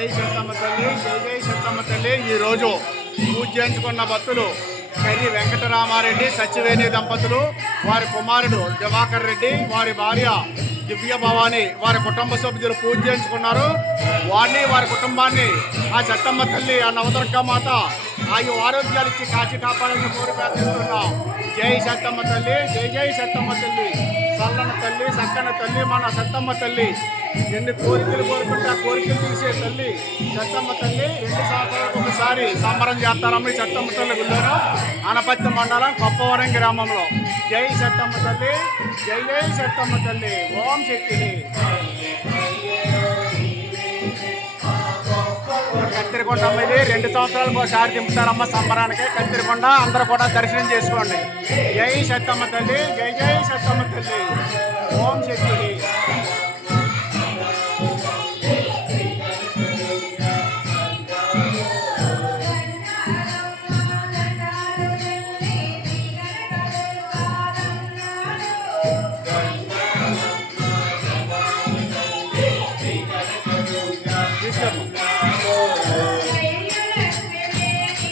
జై సత్తమ్మ తల్లి, జై జై సత్తమ్మ తల్లి. ఈరోజు పూజ చేయించుకున్న భక్తులు కర్రి వెంకటరామారెడ్డి, సత్యవేణి దంపతులు, వారి కుమారుడు దివాకర్ రెడ్డి, వారి భార్య దివ్య భవాని, వారి కుటుంబ సభ్యులు పూజ చేయించుకున్నారు. వారిని వారి కుటుంబాన్ని ఆ సత్తమ్మ తల్లి, ఆ నవదుర్గా మాత ఆయు ఆరోగ్యాలు ఇచ్చి కాచి కాపాడని కోరి ప్రార్థిస్తున్నాం. జై సత్తమ్మ తల్లి, జై జై సత్తమ్మ తల్లి. చల్లని తల్లి, చక్కని తల్లి, మన సత్తమ్మ తల్లి. ఎన్ని కోరికలు కోరుకుంటే ఆ కోరికలు తీసే తల్లి సత్తమ్మ తల్లి. 2 సంవత్సరాలకు ఒకసారి సంబరం చేస్తారమ్మ ఈ సత్తమ్మ తల్లి గుళ్ళోను, అనపత్తి మండలం కొప్పవరం గ్రామంలో. జై సత్తమ్మ తల్లి, జై జై సత్తమ్మ తల్లి. ఓం శక్తి. కత్తిరికొండ ఇది 2 సంవత్సరాలకు ఒకసారి దింపుతారమ్మ సంబరానికి. కత్తిరికొండ అందరూ కూడా దర్శనం చేసుకోండి. జై సత్తమ్మ తల్లి, జై జై సత్తమ్మ తల్లి. ఓం శక్తి.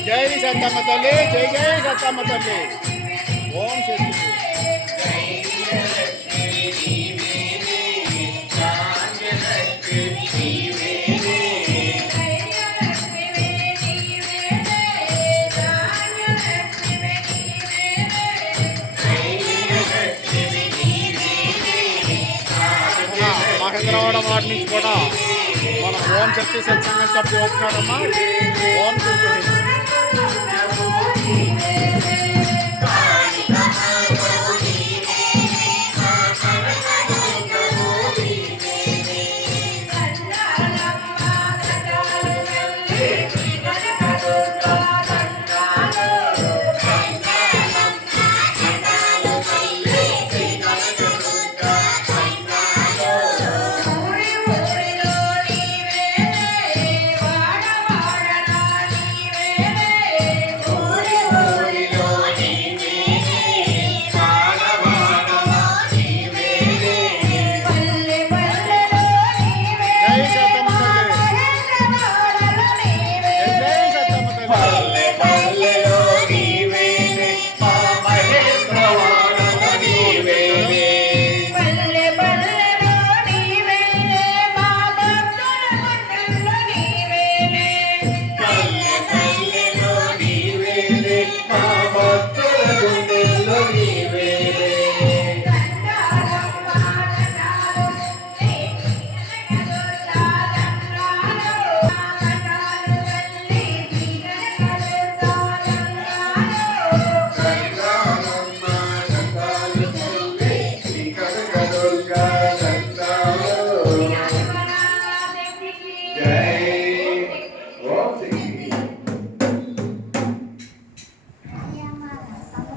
జై సత్తమ్మ తల్లి, జై జై సత్తమ్మ తల్లి. ఓం శక్తి. మహేంద్రవాడ వాటి నుంచి కూడా మన ఓం శక్తి సత్సంగం సభ్యులు వస్తున్నారమ్మా. ఓం శక్తి.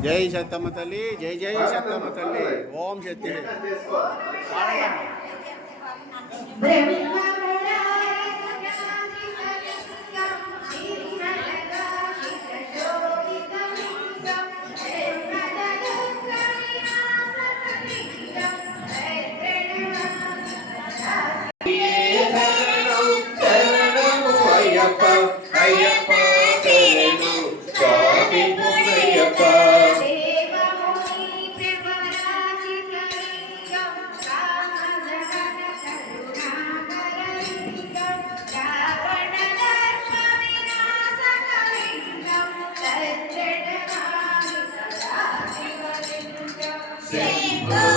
జై సత్తమ్మ తల్లి, జై జై సత్తమ్మ తల్లి. ఓం శక్తి. Sing.